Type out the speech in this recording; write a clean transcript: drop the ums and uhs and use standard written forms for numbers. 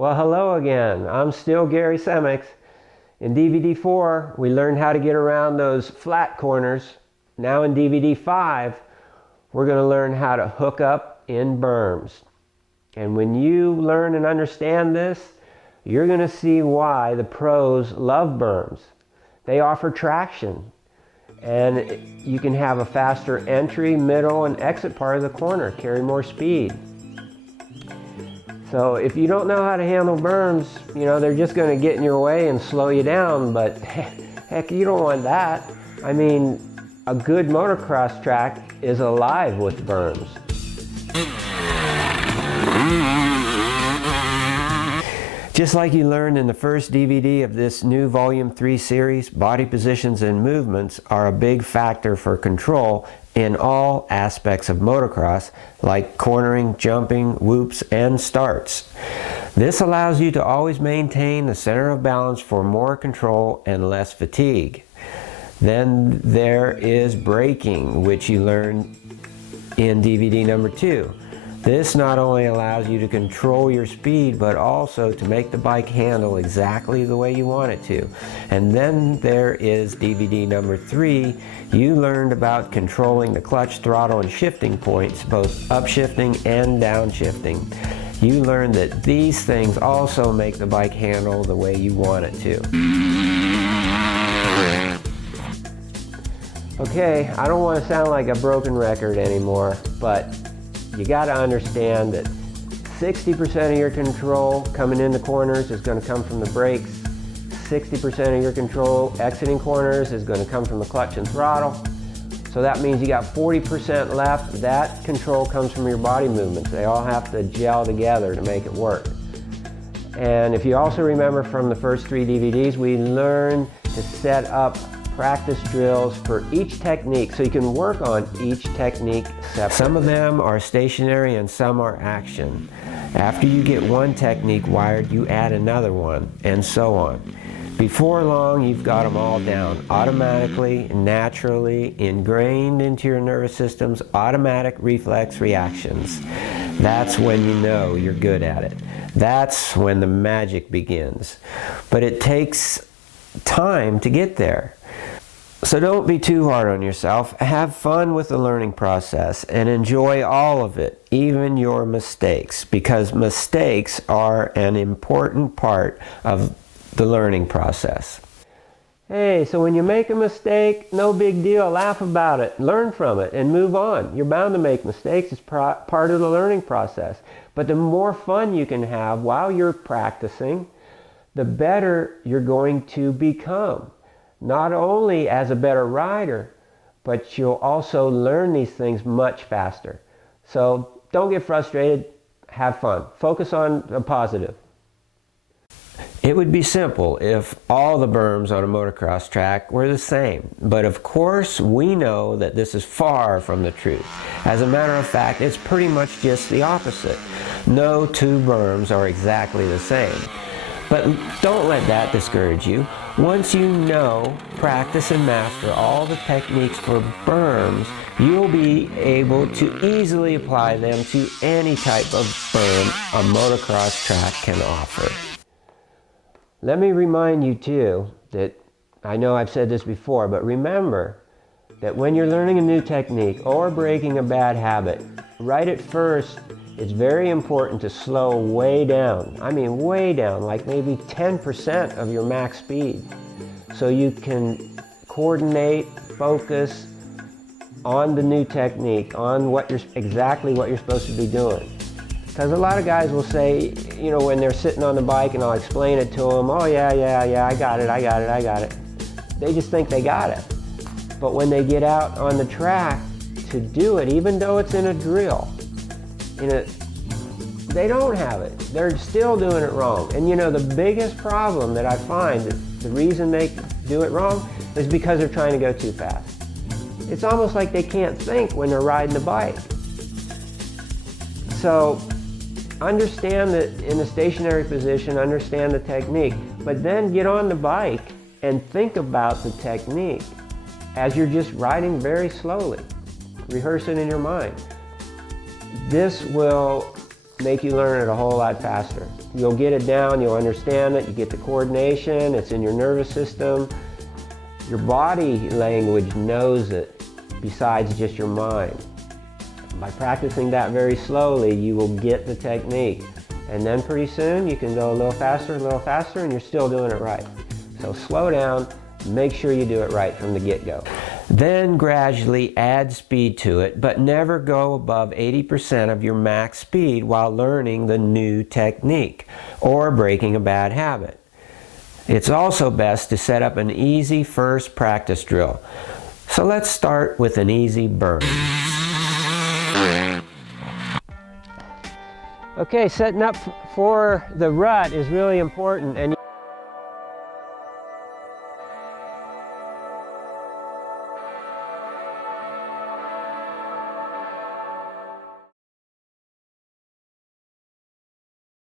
Well, hello again. I'm still Gary Semix. In DVD 4, we learned how to get around those flat corners. Now in DVD 5, we're going to learn how to hook up in berms. And when you learn and understand this, you're going to see why the pros love berms. They offer traction, and you can have a faster entry, middle, and exit part of the corner, carry more speed. So if you don't know how to handle berms, they're just going to get in your way and slow you down, but heck, you don't want that. I mean, a good motocross track is alive with berms. Just like you learned in the first DVD of this new Volume 3 series, body positions and movements are a big factor for control in all aspects of motocross, like cornering, jumping, whoops, and starts. This allows you to always maintain the center of balance for more control and less fatigue. Then there is braking, which you learned in DVD number 2. This not only allows you to control your speed, but also to make the bike handle exactly the way you want it to. And then there is DVD number 3. You learned about controlling the clutch, throttle, and shifting points, both upshifting and downshifting. You learned that these things also make the bike handle the way you want it to. Okay, I don't want to sound like a broken record anymore, but you got to understand that 60% of your control coming into corners is going to come from the brakes. 60% of your control exiting corners is going to come from the clutch and throttle. So that means you got 40% left. That control comes from your body movements. They all have to gel together to make it work. And if you also remember from the first 3 DVDs, we learned to set up practice drills for each technique, so you can work on each technique separately. Some of them are stationary and some are action. After you get one technique wired, you add another one, and so on. Before long, you've got them all down, automatically, naturally, ingrained into your nervous system's automatic reflex reactions. That's when you know you're good at it. That's when the magic begins. But it takes time to get there. So don't be too hard on yourself. Have fun with the learning process and enjoy all of it, even your mistakes, because mistakes are an important part of the learning process. Hey, so when you make a mistake, no big deal. Laugh about it, learn from it, and move on. You're bound to make mistakes. It's part of the learning process. But the more fun you can have while you're practicing, the better you're going to become. Not only as a better rider, but you'll also learn these things much faster. So don't get frustrated, have fun. Focus on the positive. It would be simple if all the berms on a motocross track were the same. But of course, we know that this is far from the truth. As a matter of fact, it's pretty much just the opposite. No 2 berms are exactly the same. But don't let that discourage you. Once you know, practice, and master all the techniques for berms, you'll be able to easily apply them to any type of berm a motocross track can offer. Let me remind you too that, I know I've said this before, but remember that when you're learning a new technique or breaking a bad habit, right at first, it's very important to slow way down. I mean way down, like maybe 10% of your max speed. So you can coordinate, focus on the new technique, on exactly what you're supposed to be doing. Because a lot of guys will say, when they're sitting on the bike and I'll explain it to them, oh yeah, I got it. They just think they got it. But when they get out on the track to do it, even though it's in a drill, they don't have it. They're still doing it wrong. And the biggest problem that I find, that the reason they do it wrong, is because they're trying to go too fast. It's almost like they can't think when they're riding the bike. So understand that in the stationary position, understand the technique, but then get on the bike and think about the technique as you're just riding very slowly. Rehearse it in your mind. This will make you learn it a whole lot faster. You'll get it down, you'll understand it, you get the coordination, it's in your nervous system. Your body language knows it besides just your mind. By practicing that very slowly, you will get the technique. And then pretty soon you can go a little faster, and you're still doing it right. So slow down, make sure you do it right from the get-go. Then gradually add speed to it, but never go above 80% of your max speed while learning the new technique or breaking a bad habit. It's also best to set up an easy first practice drill. So let's start with an easy berm. Okay, setting up for the rut is really important. And